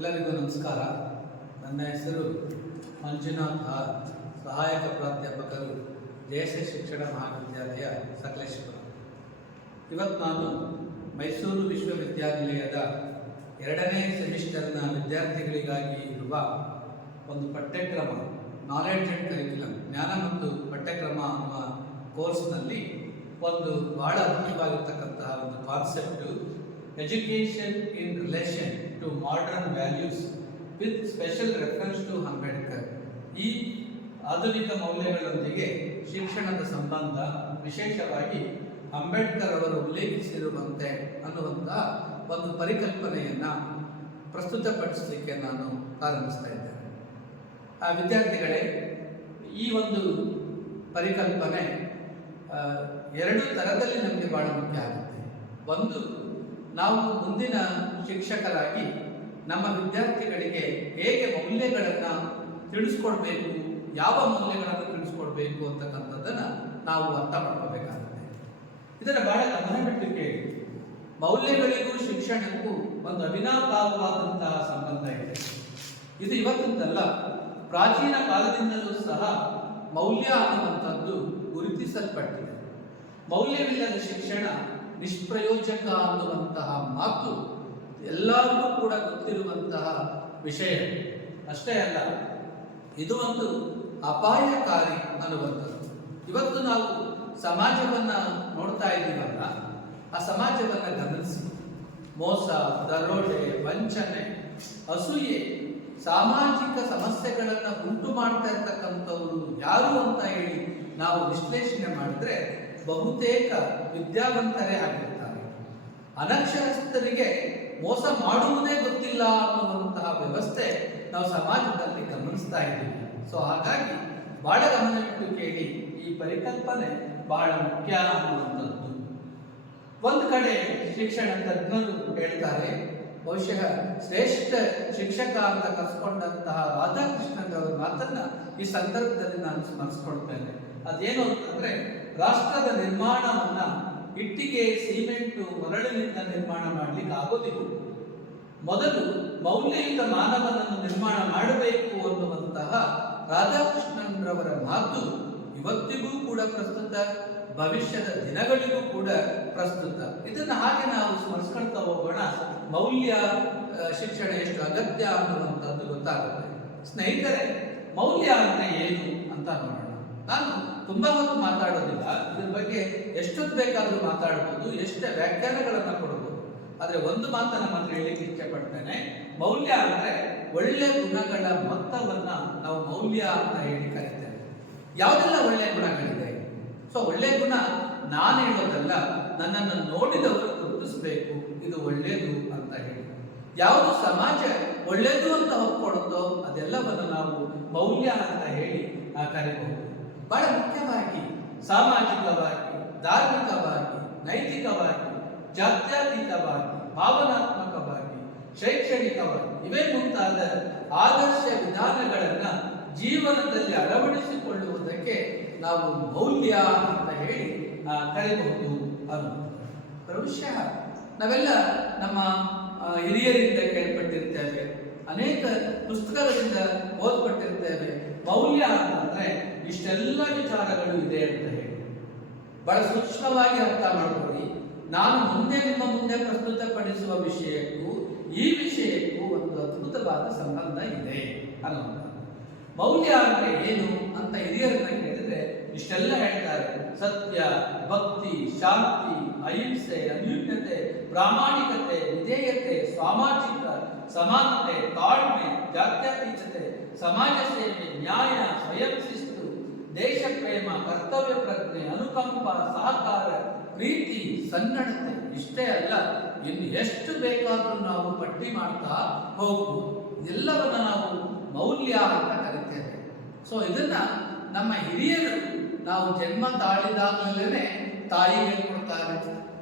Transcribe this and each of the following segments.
ಎಲ್ಲರಿಗೂ ನಮಸ್ಕಾರ. ನನ್ನ ಹೆಸರು ಮಂಜುನಾಥ್ ಆರ್. ಸಹಾಯಕ ಪ್ರಾಧ್ಯಾಪಕರು, ದೇಶ ಶಿಕ್ಷಣ ಮಹಾವಿದ್ಯಾಲಯ ಸಕಲೇಶ್ವರ ಇವತ್ತು ನಾನು ಮೈಸೂರು ವಿಶ್ವವಿದ್ಯಾನಿಲಯದ ಎರಡನೇ ಸೆಮಿಸ್ಟರ್ನ ವಿದ್ಯಾರ್ಥಿಗಳಿಗಾಗಿ ಇರುವ ಒಂದು ಪಠ್ಯಕ್ರಮ ನಾಲೆಡ್ಜ್ ಆ್ಯಂಡ್ ಕರಿಕ್ಯುಲಮ್ ಜ್ಞಾನ ಮತ್ತು ಪಠ್ಯಕ್ರಮ ಅನ್ನುವ ಕೋರ್ಸ್ನಲ್ಲಿ ಒಂದು ಬಹಳ ಮುಖ್ಯವಾಗಿರ್ತಕ್ಕಂತಹ ಒಂದು concept education in relation to modern values with special reference to Ambedkar ಈ ಆಧುನಿಕ ಮೌಲ್ಯಗಳೊಂದಿಗೆ ಶಿಕ್ಷಣದ ಸಂಬಂಧ ವಿಶೇಷವಾಗಿ ಅಂಬೇಡ್ಕರ್ ಅವರು ಉಲ್ಲೇಖಿಸಿರುವಂತೆ ಅನ್ನುವಂಥ ಒಂದು ಪರಿಕಲ್ಪನೆಯನ್ನು ಪ್ರಸ್ತುತಪಡಿಸಲಿಕ್ಕೆ ನಾನು ಪ್ರಾರಂಭಿಸ್ತಾ ಇದ್ದೇನೆ. ಆ ವಿದ್ಯಾರ್ಥಿಗಳೇ, ಈ ಒಂದು ಪರಿಕಲ್ಪನೆ ಎರಡು ಥರದಲ್ಲಿ ನಮಗೆ ಭಾಳ ಮುಖ್ಯ ಆಗುತ್ತೆ. ಒಂದು ನಾವು ಮುಂದಿನ ಶಿಕ್ಷಕರಾಗಿ ನಮ್ಮ ವಿದ್ಯಾರ್ಥಿಗಳಿಗೆ ಹೇಗೆ ಮೌಲ್ಯಗಳನ್ನು ತಿಳಿಸ್ಕೊಡ್ಬೇಕು, ಯಾವ ಮೌಲ್ಯಗಳನ್ನು ತಿಳಿಸ್ಕೊಡ್ಬೇಕು ಅಂತಕ್ಕಂಥದ್ದನ್ನು ನಾವು ಅರ್ಥ ಮಾಡ್ಕೋಬೇಕಾಗುತ್ತೆ ಇದರ ಬಹಳ ಗಮನವಿಟ್ಟಿಗೆ ಮೌಲ್ಯಗಳಿಗೂ ಶಿಕ್ಷಣಕ್ಕೂ ಒಂದು ಅವಿನಾಭಾವವಾದಂತಹ ಸಂಬಂಧ ಇದೆ. ಇದು ಇವತ್ತಿಂದಲ್ಲ, ಪ್ರಾಚೀನ ಕಾಲದಿಂದಲೂ ಸಹ ಮೌಲ್ಯ ಅನ್ನುವಂಥದ್ದು ಗುರುತಿಸಲ್ಪಟ್ಟಿದೆ. ಮೌಲ್ಯವಿಲ್ಲದ ಶಿಕ್ಷಣ ನಿಷ್ಪ್ರಯೋಜಕ ಅನ್ನುವಂತಹ ಮಾತು ಎಲ್ಲರಿಗೂ ಕೂಡ ಗೊತ್ತಿರುವಂತಹ ವಿಷಯ. ಅಷ್ಟೇ ಅಲ್ಲ, ಇದು ಒಂದು ಅಪಾಯಕಾರಿ ಅನ್ನುವಂಥದ್ದು. ಇವತ್ತು ನಾವು ಸಮಾಜವನ್ನ ನೋಡ್ತಾ ಇದ್ದೀವಲ್ಲ, ಆ ಸಮಾಜವನ್ನ ಗಮನಿಸಿ. ಮೋಸ, ದರೋಡೆ, ವಂಚನೆ, ಅಸೂಯೆ, ಸಾಮಾಜಿಕ ಸಮಸ್ಯೆಗಳನ್ನು ಉಂಟು ಮಾಡ್ತಾ ಇರ್ತಕ್ಕಂಥವ್ರು ಯಾರು ಅಂತ ಹೇಳಿ ನಾವು ವಿಶ್ಲೇಷಣೆ ಮಾಡಿದ್ರೆ ಬಹುತೇಕ ವಿದ್ಯಾವಂತರೇ ಆಗಿರ್ತಾರೆ ಅನಕ್ಷರಸ್ಥರಿಗೆ ಮೋಸ ಮಾಡುವುದೇ ಗೊತ್ತಿಲ್ಲ ಅನ್ನುವಂತಹ ವ್ಯವಸ್ಥೆ ನಾವು ಸಮಾಜದಲ್ಲಿ ಗಮನಿಸ್ತಾ ಇದ್ದೀವಿ. ಸೊ ಹಾಗಾಗಿ ಬಹಳ ಗಮನವಿಟ್ಟು ಕೇಳಿ ಈ ಪರಿಕಲ್ಪನೆ ಬಹಳ ಮುಖ್ಯ ಅನ್ನುವಂಥದ್ದು. ಒಂದು ಕಡೆ ಶಿಕ್ಷಣ ತಜ್ಞರು ಹೇಳ್ತಾರೆ, ಬಹುಶಃ ಶ್ರೇಷ್ಠ ಶಿಕ್ಷಕ ಅಂತ ಕರೆಸ್ಕೊಂಡಂತಹ ರಾಧಾಕೃಷ್ಣನ್ ಅವರ ಮಾತನ್ನ ಈ ಸಂದರ್ಭದಲ್ಲಿ ನಾನು ಸ್ಮರಿಸ್ಕೊಳ್ತೇನೆ. ಅದೇನು ಅಂತಂದ್ರೆ ರಾಷ್ಟ್ರದ ನಿರ್ಮಾಣವನ್ನ ಇಟ್ಟಿಗೆ, ಸಿಮೆಂಟು, ಮರಳಿನಿಂದ ನಿರ್ಮಾಣ ಮಾಡಲಿಕ್ಕೆ ಆಗೋದಿಲ್ಲ. ಮೊದಲು ಮೌಲ್ಯಯುತ ಮಾನವನನ್ನು ನಿರ್ಮಾಣ ಮಾಡಬೇಕು ಅನ್ನುವಂತಹ ರಾಧಾಕೃಷ್ಣನ್ರವರ ಮಾತು ಇವತ್ತಿಗೂ ಕೂಡ ಪ್ರಸ್ತುತ, ಭವಿಷ್ಯದ ದಿನಗಳಿಗೂ ಕೂಡ ಪ್ರಸ್ತುತ. ಇದನ್ನು ಹಾಗೆ ನಾವು ಸ್ಮರಿಸ್ಕೊಳ್ತಾ ಹೋಗೋಣ. ಮೌಲ್ಯ ಶಿಕ್ಷಣ ಎಷ್ಟು ಅಗತ್ಯ ಅನ್ನುವಂಥದ್ದು ಗೊತ್ತಾಗುತ್ತೆ. ಸ್ನೇಹಿತರೆ, ಮೌಲ್ಯ ಅಂದ್ರೆ ಏನು ಅಂತ ನೋಡೋಣ. ನಾನು ತುಂಬಾ ಹೊತ್ತು ಮಾತಾಡೋದಿಲ್ಲ ಇದ್ರ ಬಗ್ಗೆ ಎಷ್ಟೊತ್ತು ಬೇಕಾದರೂ ಮಾತಾಡ್ಬೋದು, ಎಷ್ಟು ವ್ಯಾಖ್ಯಾನಗಳನ್ನ ಕೊಡಬಹುದು ಆದ್ರೆ ಒಂದು ಮಾತು ನಮ್ಮ ಹತ್ರ ಹೇಳಿಕ್ಕೆ ಇಚ್ಛೆ ಮೌಲ್ಯ ಅಂದ್ರೆ ಒಳ್ಳೆ ಗುಣಗಳ ಮೊತ್ತವನ್ನ ನಾವು ಮೌಲ್ಯ ಅಂತ ಹೇಳಿ ಕರಿತೇವೆ. ಯಾವುದೆಲ್ಲ ಒಳ್ಳೆ ಗುಣಗಳಿದೆ? ಸೊ ಒಳ್ಳೆ ಗುಣ ನಾನು ಹೇಳೋದಲ್ಲ, ನನ್ನನ್ನು ನೋಡಿದವರು ಗುರುತಿಸಬೇಕು, ಇದು ಒಳ್ಳೆಯದು ಅಂತ ಹೇಳಿ. ಯಾವುದು ಸಮಾಜ ಒಳ್ಳೆಯದು ಅಂತ ಒಪ್ಕೊಡುತ್ತೋ ಅದೆಲ್ಲವನ್ನು ನಾವು ಮೌಲ್ಯ ಅಂತ ಹೇಳಿ ಕರಿಬಹುದು. ಬಹಳ ಮುಖ್ಯವಾಗಿ ಸಾಮಾಜಿಕವಾಗಿ, ಧಾರ್ಮಿಕವಾಗಿ, ನೈತಿಕವಾಗಿ, ಜಾತ್ಯತೀತವಾಗಿ, ಭಾವನಾತ್ಮಕವಾಗಿ, ಶೈಕ್ಷಣಿಕವಾಗಿ ಇವೇ ಮುಂತಾದ ಆದರ್ಶ ವಿಧಾನಗಳನ್ನ ಜೀವನದಲ್ಲಿ ಅಳವಡಿಸಿಕೊಳ್ಳುವುದಕ್ಕೆ ನಾವು ಮೌಲ್ಯ ಅಂತ ಹೇಳಿ ಕರೆಯಬಹುದು ಅದು. ಬಹುಶಃ ನಾವೆಲ್ಲ ನಮ್ಮ ಹಿರಿಯರಿಂದ ಕೇಳ್ಪಟ್ಟಿರ್ತೇವೆ. ಅನೇಕ ಪುಸ್ತಕಗಳಿಂದ ಓದ್ಕೊಟ್ಟಿರ್ತೇವೆ. ಮೌಲ್ಯ ಅಂತಂದ್ರೆ ಇಷ್ಟೆಲ್ಲ ವಿಚಾರಗಳು ಇದೆ ಅಂತ ಹೇಳಿ. ಬಹಳ ಸೂಕ್ಷ್ಮವಾಗಿ ಅರ್ಥ ಮಾಡ್ಕೊಳ್ಳಿ. ನಾನು ಮುಂದೆ ನಿಮ್ಮ ಮುಂದೆ ಪ್ರಸ್ತುತಪಡಿಸುವ ವಿಷಯಕ್ಕೂ ಈ ವಿಷಯಕ್ಕೂ ಒಂದು ಅದ್ಭುತವಾದ ಸಂಬಂಧ ಇದೆ ಅನ್ನೋ ಮೌಲ್ಯ ಅಂದ್ರೆ ಏನು ಅಂತ ಹಿರಿಯರನ್ನ ಕೇಳಿದ್ರೆ ಇಷ್ಟೆಲ್ಲ ಹೇಳ್ತಾರೆ. ಸತ್ಯ, ಭಕ್ತಿ, ಶಾಂತಿ ಅಹಿಂಸೆ, ಅನ್ಯೂನ್ಯತೆ, ಪ್ರಾಮಾಣಿಕತೆ, ವಿಧೇಯತೆ, ಸಾಮಾಜಿಕ ಸಮಾನತೆ, ತಾಳ್ಮೆ, ಜಾತ್ಯತೀತತೆ, ಸಮಾಜ ಸೇವೆ, ನ್ಯಾಯ, ಸ್ವಯಂ ಶಿಸ್ತು, ದೇಶ ಪ್ರೇಮ, ಕರ್ತವ್ಯ ಪ್ರಜ್ಞೆ, ಅನುಕಂಪ, ಸಹಕಾರ, ಪ್ರೀತಿ, ಸನ್ನಡತೆ, ಇಷ್ಟೇ ಅಲ್ಲ, ಇನ್ನು ಎಷ್ಟು ಬೇಕಾದರೂ ನಾವು ಪಟ್ಟಿ ಮಾಡ್ತಾ ಹೋಗ್ಬೋದು. ಎಲ್ಲವನ್ನ ನಾವು ಮೌಲ್ಯ ಅಂತ ಕರಿತೇವೆ. ಸೊ ಇದನ್ನ ನಮ್ಮ ಹಿರಿಯರು, ನಾವು ಜನ್ಮ ತಾಳಿದಾಗಲೇ ತಾಯಿ ಹೇಳ್ಕೊಡ್ತಾರೆ,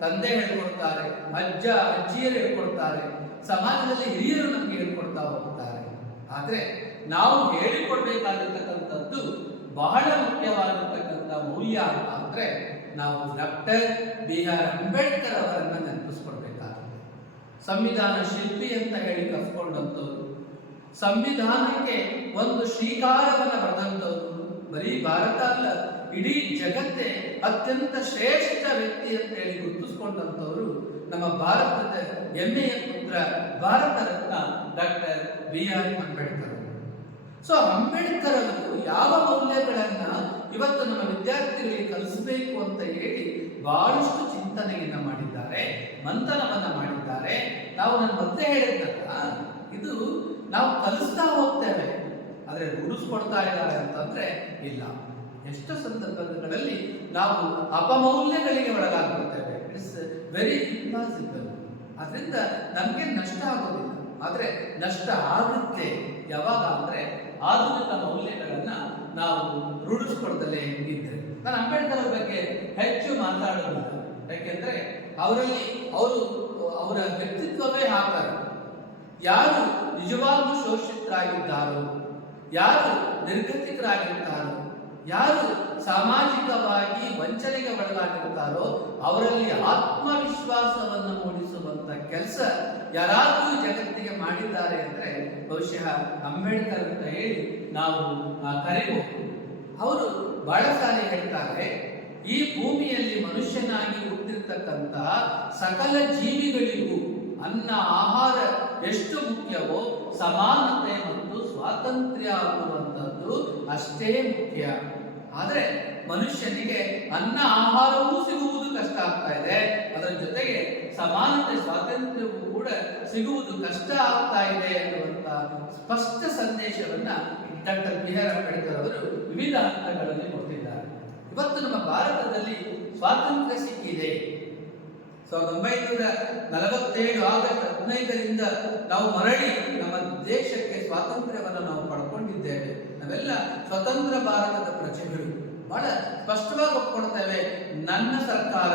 ತಂದೆ ಹೇಳ್ಕೊಡ್ತಾರೆ, ಅಜ್ಜ, ಅಜ್ಜಿಯರು ಹೇಳ್ಕೊಡ್ತಾರೆ, ಸಮಾಜದಲ್ಲಿ ಹಿರಿಯರು ನಮಗೆ ಹೇಳ್ಕೊಡ್ತಾ ಹೋಗ್ತಾರೆ. ಆದ್ರೆ ನಾವು ಹೇಳಿಕೊಡ್ಬೇಕಾಗಿರ್ತಕ್ಕಂಥದ್ದು ಬಹಳ ಮುಖ್ಯವಾಗಿರ್ತಕ್ಕಂಥ ಮೌಲ್ಯ ಅಂತ ಅಂದ್ರೆ ನಾವು ಡಾಕ್ಟರ್ ಬಿ ಆರ್ ಅಂಬೇಡ್ಕರ್ ಅವರನ್ನ ನೆನಪಿಸ್ಕೊಡ್ಬೇಕಾಗುತ್ತೆ. ಸಂವಿಧಾನ ಶಿಲ್ಪಿ ಅಂತ ಹೇಳಿ ಕರ್ಕೊಂಡಂಥವ್ರು ಸಂವಿಧಾನಕ್ಕೆ ಒಂದು ಶ್ರೀಕಾರವನ್ನು ಬರೆದಂಥವ್ರು, ಬರೀ ಭಾರತ ಅಲ್ಲ ಇಡೀ ಜಗತ್ತೇ ಅತ್ಯಂತ ಶ್ರೇಷ್ಠ ವ್ಯಕ್ತಿ ಅಂತ ಹೇಳಿ ಗುರುತಿಸ್ಕೊಂಡಂಥವರು ನಮ್ಮ ಭಾರತದ ಹೆಮ್ಮೆಯ ಪುತ್ರ Bharat Ratna doctor B R Ambedkar so Ambedkar ಅವರು ಯಾವ ಮೌಲ್ಯಗಳನ್ನ ಇವತ್ತು ನಮ್ಮ ವಿದ್ಯಾರ್ಥಿಗಳಿಗೆ ಕಲಿಸಬೇಕು ಅಂತ ಹೇಳಿ ಬಹಳಷ್ಟು ಚಿಂತನೆಯನ್ನ ಮಾಡಿದ್ದಾರೆ, ಮಂಥನವನ್ನ ಮಾಡಿದ್ದಾರೆ. ನಾವು ನನ್ನ ಮತ್ತೆ ಹೇಳಿದ್ದಲ್ಲ ಇದು ನಾವು ಕಲಿಸ್ತಾ ಹೋಗ್ತೇವೆ, ಆದ್ರೆ ರೂಢಿಸ್ಕೊಡ್ತಾ ಇದ್ದಾರೆ ಅಂತಂದ್ರೆ ಇಲ್ಲ. ಎಷ್ಟು ಸಂದರ್ಭಗಳಲ್ಲಿ ನಾವು ಅಪಮೌಲ್ಯಗಳಿಗೆ ಒಳಗಾಗ್ಬಿಡ್ತೇವೆ. ಇಟ್ಸ್ ವೆರಿ ಇಂಪಾಸಿಬಲ್ ಅದರಿಂದ ನಮಗೆ ನಷ್ಟ ಆಗೋದಿಲ್ಲ. ಆದರೆ ನಷ್ಟ ಆಗುತ್ತೆ. ಯಾವಾಗ ಅಂದ್ರೆ ಆಧುನಿಕ ಮೌಲ್ಯಗಳನ್ನ ನಾವು ರೂಢಿಸ್ಕೊಳ್ತಲೇ ಇದ್ದರೆ ನಾನು ಅಂಬೇಡ್ಕರ್ ಬಗ್ಗೆ ಹೆಚ್ಚು ಮಾತಾಡೋದಿಲ್ಲ. ಯಾಕೆಂದ್ರೆ ಅವರಲ್ಲಿ ಅವರು, ಅವರ ವ್ಯಕ್ತಿತ್ವವೇ ಹಾಕರು ಯಾರು ನಿಜವಾಗ್ಲೂ ಶೋಷಿತರಾಗಿದ್ದಾರೋ, ಯಾರು ನಿರ್ಗತಿಕರಾಗಿರ್ತಾರೋ ಯಾರು ಸಾಮಾಜಿಕವಾಗಿ ವಂಚನೆಗೆ ಒಳಗಾಗಿರ್ತಾರೋ ಅವರಲ್ಲಿ ಆತ್ಮವಿಶ್ವಾಸವನ್ನು ಮೂಡಿಸುವಂತ ಕೆಲಸ ಯಾರಾದರೂ ಜಗತ್ತಿಗೆ ಮಾಡಿದ್ದಾರೆ ಅಂದ್ರೆ ಬಹುಶಃ ಅಂಬೇಡ್ಕರ್ ಅಂತ ಹೇಳಿ ನಾವು ಆ, ಕರೆಯಬಹುದು ಅವರು ಬಹಳ ಸಾರಿ ಹೇಳ್ತಾರೆ ಈ ಭೂಮಿಯಲ್ಲಿ ಮನುಷ್ಯನಾಗಿ ಹುಟ್ಟಿರ್ತಕ್ಕಂಥ ಸಕಲ ಜೀವಿಗಳಿಗೂ ಅನ್ನ ಆಹಾರ ಎಷ್ಟು ಮುಖ್ಯವೋ ಸಮಾನತೆ ಮತ್ತು ಸ್ವಾತಂತ್ರ್ಯ ಆಗುವಂಥದ್ದು ಅಷ್ಟೇ ಮುಖ್ಯ. ಆದರೆ ಮನುಷ್ಯನಿಗೆ ಅನ್ನ ಆಹಾರವೂ ಸಿಗುವುದು ಕಷ್ಟ ಆಗ್ತಾ ಇದೆ. ಅದರ ಜೊತೆಗೆ ಸಮಾನತೆ ಸ್ವಾತಂತ್ರ್ಯವೂ ಕೂಡ ಸಿಗುವುದು ಕಷ್ಟ ಆಗ್ತಾ ಇದೆ ಅನ್ನುವಂತ ಸ್ಪಷ್ಟ ಸಂದೇಶವನ್ನ ಡಾಕ್ಟರ್ ಬಿ ಆರ್ ಅಂಬೇಡ್ಕರ್ ಅವರು ವಿವಿಧ ಹಂತಗಳಲ್ಲಿ ಕೊಟ್ಟಿದ್ದಾರೆ. ಇವತ್ತು ನಮ್ಮ ಭಾರತದಲ್ಲಿ ಸ್ವಾತಂತ್ರ್ಯ ಸಿಕ್ಕಿದೆ. ಸಾವಿರದ ಒಂಬೈನೂರ ನಲವತ್ತೇಳು ಆಗಸ್ಟ್ ಹದಿನೈದರಿಂದ ನಾವು ಮರಳಿ ನಮ್ಮ ದೇಶಕ್ಕೆ ಸ್ವಾತಂತ್ರ್ಯವನ್ನು ನಾವು ಪಡ್ಕೊಂಡಿದ್ದೇವೆ. ನಾವೆಲ್ಲ ಸ್ವತಂತ್ರ ಭಾರತದ ಪ್ರಜೆಗಳು. ಬಹಳ ಸ್ಪಷ್ಟವಾಗಿ ಒಪ್ಕೊಳ್ತೇವೆ, ನನ್ನ ಸರ್ಕಾರ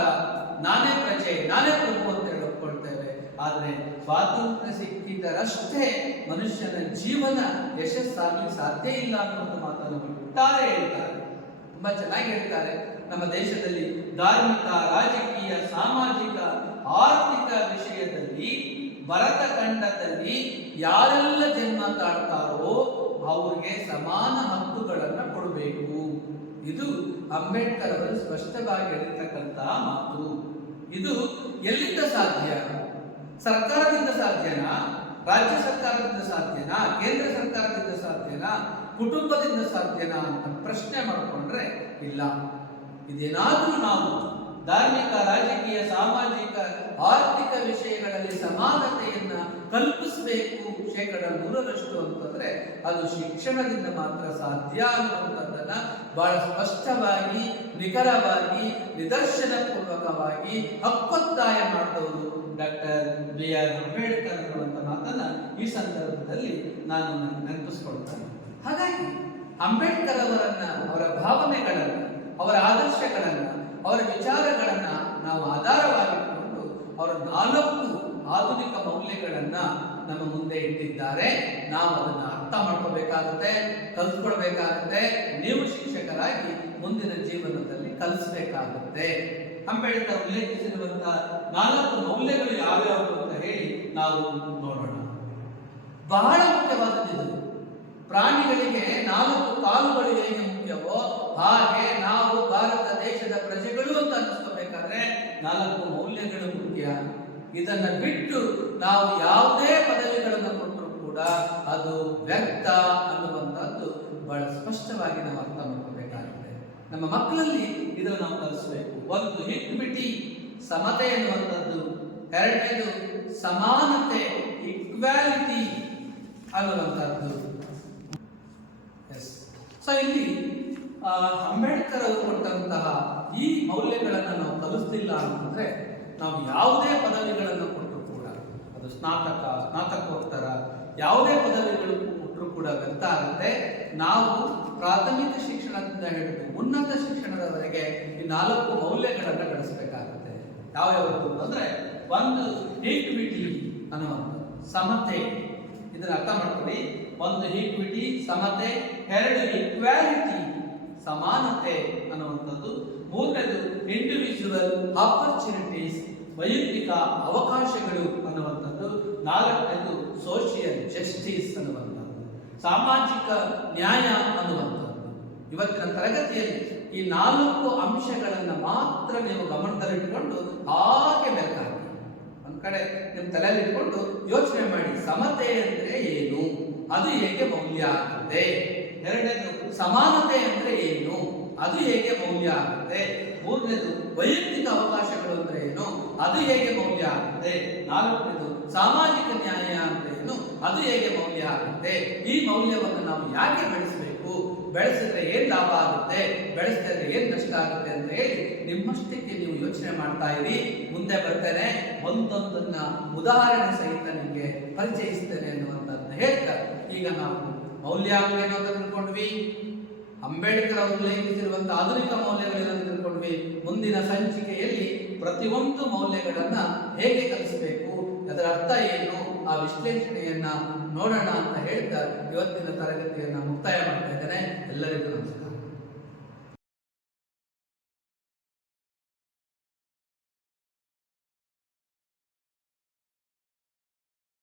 ನಾನೇ ಪ್ರಜೆ, ನಾನೇ ಪ್ರಭು ಅಂತ ಹೇಳಿ ಒಪ್ಕೊಳ್ತೇವೆ. ಆದರೆ ಸ್ವಾತಂತ್ರ್ಯ ಸಿಕ್ಕಿದರಷ್ಟೇ ಮನುಷ್ಯನ ಜೀವನ ಯಶಸ್ಸಾಗಿ ಸಾಧ್ಯ ಇಲ್ಲ ಅನ್ನುವಂಥ ಮಾತನ್ನು ಒಟ್ಟಾರೆ ಹೇಳ್ತಾರೆ. ತುಂಬಾ ಚೆನ್ನಾಗಿ ಹೇಳ್ತಾರೆ. ನಮ್ಮ ದೇಶದಲ್ಲಿ ಧಾರ್ಮಿಕ, ರಾಜಕೀಯ, ಸಾಮಾಜಿಕ, ಆರ್ಥಿಕ ವಿಷಯದಲ್ಲಿ ಭರತ ಖಂಡದಲ್ಲಿ ಯಾರೆಲ್ಲ ಜನ್ಮ ತಾಳ್ತಾರೋ ಅವ್ರಿಗೆ ಸಮಾನ ಹಕ್ಕುಗಳನ್ನು ಕೊಡಬೇಕು. ಇದು ಅಂಬೇಡ್ಕರ್ ಅವರು ಸ್ಪಷ್ಟವಾಗಿ ಹೇಳಿರ್ತಕ್ಕಂತಹ ಮಾತು. ಇದು ಎಲ್ಲಿಂದ ಸಾಧ್ಯ? ಸರ್ಕಾರದಿಂದ ಸಾಧ್ಯನಾ? ರಾಜ್ಯ ಸರ್ಕಾರದಿಂದ ಸಾಧ್ಯನಾ? ಕೇಂದ್ರ ಸರ್ಕಾರದಿಂದ ಸಾಧ್ಯನಾ? ಕುಟುಂಬದಿಂದ ಸಾಧ್ಯನಾ ಅಂತ ಪ್ರಶ್ನೆ ಮಾಡಿಕೊಂಡ್ರೆ ಇಲ್ಲ. ಇದೇನಾದ್ರೂ ನಾವು ಧಾರ್ಮಿಕ, ರಾಜಕೀಯ, ಸಾಮಾಜಿಕ, ಆರ್ಥಿಕ ವಿಷಯಗಳಲ್ಲಿ ಸಮಾನತೆಯನ್ನ ಕಲ್ಪಿಸಬೇಕು ಶೇಕಡ ನೂರರಷ್ಟು ಅಂತಂದ್ರೆ ಅದು ಶಿಕ್ಷಣದಿಂದ ಮಾತ್ರ ಸಾಧ್ಯ ಅನ್ನುವಂಥದ್ದನ್ನ ಬಹಳ ಸ್ಪಷ್ಟವಾಗಿ, ನಿಖರವಾಗಿ ನಿದರ್ಶನ ಪೂರ್ವಕವಾಗಿ ಹಕ್ಕೊತ್ತಾಯ ಮಾಡಿದವರು ಡಾಕ್ಟರ್ ಬಿ ಆರ್ ಅಂಬೇಡ್ಕರ್ ಅನ್ನುವಂಥ ಮಾತನ್ನ ಈ ಸಂದರ್ಭದಲ್ಲಿ ನಾನು ನೆನಪಿಸ್ಕೊಳ್ತೇನೆ. ಹಾಗಾಗಿ ಅಂಬೇಡ್ಕರ್ ಅವರನ್ನ ಅವರ ಭಾವನೆಗಳನ್ನ ಅವರ ಆದರ್ಶಗಳನ್ನು, ಅವರ ವಿಚಾರಗಳನ್ನು ನಾವು ಆಧಾರವಾಗಿಟ್ಟುಕೊಂಡು ಅವರ ನಾಲ್ಕು ಆಧುನಿಕ ಮೌಲ್ಯಗಳನ್ನು ನಮ್ಮ ಮುಂದೆ ಇಟ್ಟಿದ್ದಾರೆ. ನಾವು ಅದನ್ನು ಅರ್ಥ ಮಾಡ್ಕೋಬೇಕಾಗುತ್ತೆ, ಕಲ್ತ್ಕೊಳ್ಬೇಕಾಗುತ್ತೆ, ನೀವು ಶಿಕ್ಷಕರಾಗಿ ಮುಂದಿನ ಜೀವನದಲ್ಲಿ ಕಲಿಸ್ಬೇಕಾಗುತ್ತೆ. ಅಂಬೇಡ್ಕರ್ ಉಲ್ಲೇಖಿಸಿರುವಂತಹ ನಾಲ್ಕು ಮೌಲ್ಯಗಳು ಯಾವ್ಯಾವು ಅಂತ ಹೇಳಿ ನಾವು ನೋಡೋಣ. ಬಹಳ ಪ್ರಾಣಿಗಳಿಗೆ ನಾಲ್ಕು ಕಾಲುಗಳು ಹೇಗೆ ಮುಖ್ಯವೋ ಹಾಗೆ ನಾವು ಭಾರತ ದೇಶದ ಪ್ರಜೆಗಳು ಅಂತ ಅನ್ನಿಸ್ಕೋಬೇಕಾದ್ರೆ ನಾಲ್ಕು ಮೌಲ್ಯಗಳು ಮುಖ್ಯ. ಇದನ್ನ ಬಿಟ್ಟು ನಾವು ಯಾವುದೇ ಪದವಿಗಳನ್ನು ಕೊಟ್ಟರು ಕೂಡ ಅದು ವ್ಯಕ್ತ ಅನ್ನುವಂಥದ್ದು ಬಹಳ ಸ್ಪಷ್ಟವಾಗಿ ನಾವು ಅರ್ಥ ಮಾಡ್ಕೋಬೇಕಾಗುತ್ತೆ. ನಮ್ಮ ಮಕ್ಕಳಲ್ಲಿ ಇದನ್ನು ನಾವು ಕಲಿಸಬೇಕು. ಒಂದು ಇಕ್ವಿಟಿ ಸಮತೆ ಎನ್ನುವಂಥದ್ದು ಎರಡನೇದು ಸಮಾನತೆ ಇಕ್ವಾಲಿಟಿ ಅನ್ನುವಂಥದ್ದು. ಸೊ ಇಲ್ಲಿ ಅಂಬೇಡ್ಕರ್ ಅವರು ಕೊಟ್ಟಂತಹ ಈ ಮೌಲ್ಯಗಳನ್ನು ನಾವು ಕಲಿಸ್ತಿಲ್ಲ ಅಂತಂದ್ರೆ ನಾವು ಯಾವುದೇ ಪದವಿಗಳನ್ನು ಕೊಟ್ಟರು ಕೂಡ, ಅದು ಸ್ನಾತಕ, ಸ್ನಾತಕೋತ್ತರ, ಯಾವುದೇ ಪದವಿಗಳು ಕೊಟ್ಟರು ಕೂಡ ವ್ಯರ್ಥ ಆಗುತ್ತೆ. ನಾವು ಪ್ರಾಥಮಿಕ ಶಿಕ್ಷಣದಿಂದ ಹಿಡಿದು ಉನ್ನತ ಶಿಕ್ಷಣದವರೆಗೆ ಈ ನಾಲ್ಕು ಮೌಲ್ಯಗಳನ್ನು ಗಳಿಸಬೇಕಾಗುತ್ತೆ. ಯಾವ್ಯಾವುದು ಅಂದ್ರೆ ಒಂದು ಈಕ್ವಿಟಿ ಅನ್ನುವಂಥದ್ದು, ಸಮತೆ. ಇದನ್ನ ಅರ್ಥ ಮಾಡ್ಕೊಳ್ಳಿ. ಒಂದು ಈಕ್ವಿಟಿ, ಸಮತೆ, ಎರಡು ಈಕ್ವಾಲಿಟಿ ಸಮಾನತೆ ಅನ್ನುವಂಥದ್ದು. ಮೂರನೇದು ಇಂಡಿವಿಜುವಲ್ ಆಪರ್ಚುನಿಟೀಸ್ ವೈಯಕ್ತಿಕ ಅವಕಾಶಗಳು ಅನ್ನುವಂಥದ್ದು. ನಾಲ್ಕನೇದು ಸೋಷಿಯಲ್ ಜಸ್ಟಿಸ್ ಅನ್ನುವಂಥದ್ದು. ಸಾಮಾಜಿಕ ನ್ಯಾಯ ಅನ್ನುವಂಥದ್ದು. ಇವತ್ತಿನ ತರಗತಿಯಲ್ಲಿ ಈ ನಾಲ್ಕು ಅಂಶಗಳನ್ನು ಮಾತ್ರ ನೀವು ಗಮನದಲ್ಲಿಟ್ಟುಕೊಂಡು ಹಾಗೆ ಲೆಕ್ಕ ಹಾಕಿ ಒಂದ್ ಕಡೆ ನಿಮ್ಮ ತಲೆಯಲ್ಲಿ ಇಟ್ಕೊಂಡು ಯೋಚನೆ ಮಾಡಿ. ಸಮತೆ ಅಂದ್ರೆ ಏನು? ಅದು ಹೇಗೆ ಮೌಲ್ಯ ಆಗುತ್ತೆ ಎರಡನೇದು, ಸಮಾನತೆ ಅಂದ್ರೆ ಏನು? ಅದು ಹೇಗೆ ಮೌಲ್ಯ ಆಗುತ್ತೆ ಮೂರನೇದು, ವೈಯಕ್ತಿಕ ಅವಕಾಶಗಳು ಅಂದ್ರೆ ಏನು? ಅದು ಹೇಗೆ ಮೌಲ್ಯ ಆಗುತ್ತೆ ನಾಲ್ಕನೇದು, ಸಾಮಾಜಿಕ ನ್ಯಾಯ ಅಂದ್ರೆ ಏನು? ಅದು ಹೇಗೆ ಮೌಲ್ಯ ಆಗುತ್ತೆ ಈ ಮೌಲ್ಯವನ್ನು ನಾವು ಯಾಕೆ ಬೆಳೆಸಬೇಕು? ಬೆಳೆಸಿದ್ರೆ ಏನ್ ಲಾಭ ಆಗುತ್ತೆ? ಬೆಳೆಸಿದ್ರೆ ಏನ್ ನಷ್ಟ ಆಗುತ್ತೆ ಅಂತ ಹೇಳಿ ನಿಮ್ಮಷ್ಟಕ್ಕೆ ನೀವು ಯೋಚನೆ ಮಾಡ್ತಾ ಇರಿ. ಮುಂದೆ ಬರ್ತೇನೆ. ಒಂದೊಂದನ್ನ ಉದಾಹರಣೆ ಸಹಿತ ನಿಮಗೆ ಪರಿಚಯಿಸ್ತೇನೆ ಅನ್ನುವಂಥದ್ದನ್ನ ಹೇಳ್ತಾ ಈಗ ನಾವು ಮೌಲ್ಯ ಏನು ಅಂತ ತಿಳ್ಕೊಂಡ್ವಿ? ಅಂಬೇಡ್ಕರ್ ಅವರು ಲೇಖಿಸಿರುವಂತಹ ಆಧುನಿಕ ಮೌಲ್ಯಗಳೇನಂತ ತಿಳ್ಕೊಂಡ್ವಿ? ಮುಂದಿನ ಸಂಚಿಕೆಯಲ್ಲಿ ಪ್ರತಿಯೊಂದು ಮೌಲ್ಯಗಳನ್ನ ಹೇಗೆ ಕಲಿಸಬೇಕು? ಅದರ ಅರ್ಥ ಏನು? ಆ ವಿಶ್ಲೇಷಣೆಯನ್ನ ನೋಡೋಣ ಅಂತ ಹೇಳ್ತಾ ಇವತ್ತಿನ ತರಗತಿಯನ್ನ ಮುಕ್ತಾಯ